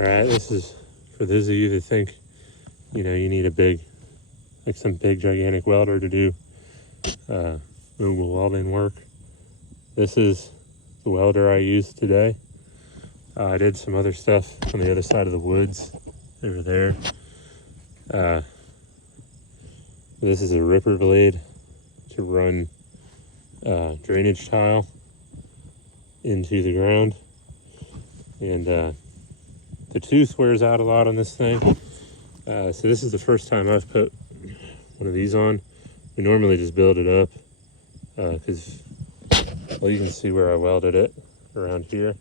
All right, this is for those of you that think, you need a big, like some big gigantic welder to do mobile welding work. This is the welder I used today. I did some other stuff on the other side of the woods over there. This is a ripper blade to run drainage tile into the ground, and the tooth wears out a lot on this thing. So this is the first time I've put one of these on. We normally just build it up because, well, you can see where I welded it around here.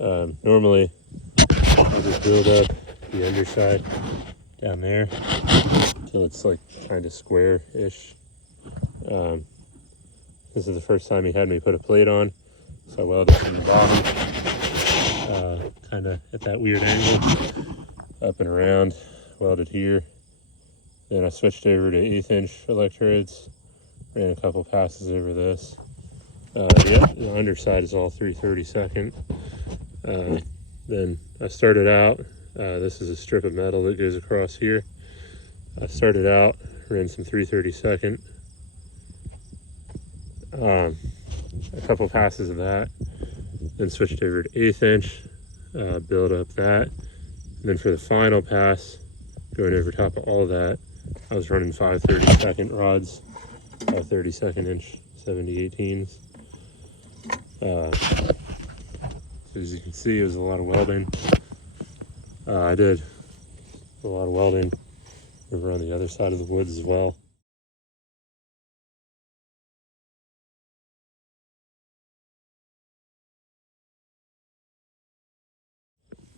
Normally I just build up the underside down there until it's like kind of square-ish. This is the first time he had me put a plate on, so I welded from the bottom, kind of at that weird angle, up and around, welded here. Then I switched over to 1/8 inch electrodes, ran a couple passes over this. The underside is all 3/32. Then I started out, this is a strip of metal that goes across here. I started out, ran some 3/32, a couple passes of that, then switched over to 1/8 inch, build up that. And then for the final pass, going over top of all of that, I was running 5/32 rods, 5/32 inch 70/18s. As you can see, it was a lot of welding. I did a lot of welding over on the other side of the woods as well.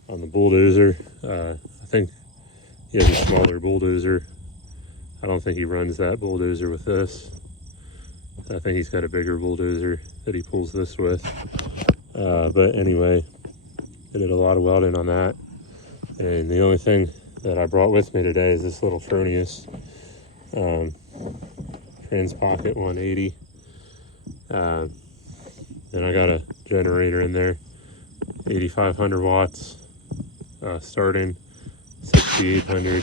On the bulldozer, I think he has a smaller bulldozer. I don't think he runs that bulldozer with this. I think he's got a bigger bulldozer that he pulls this with. But anyway, I did a lot of welding on that. And the only thing that I brought with me today is this little Fronius Trans Pocket 180. Then I got a generator in there, 8,500 watts starting, 6,800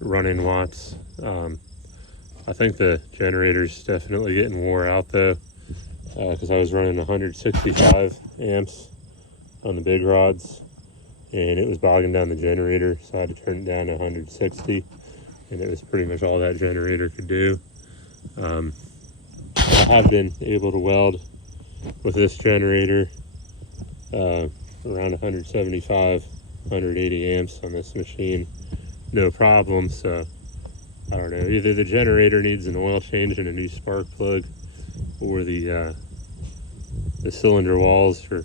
running watts. I think the generator's definitely getting wore out though, because I was running 165 amps on the big rods, and it was bogging down the generator, so I had to turn it down to 160, and it was pretty much all that generator could do. I have been able to weld with this generator around 175, 180 amps on this machine, no problem. So I don't know, either the generator needs an oil change and a new spark plug, or the cylinder walls are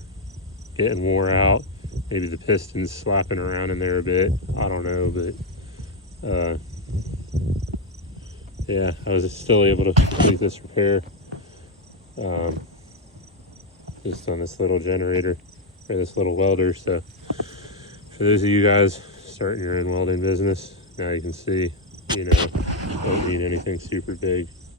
getting wore out. Maybe the piston's slapping around in there a bit, I don't know, but yeah, I was still able to complete this repair just on this little generator, or this little welder. So for those of you guys starting your own welding business, now you can see, don't need anything super big.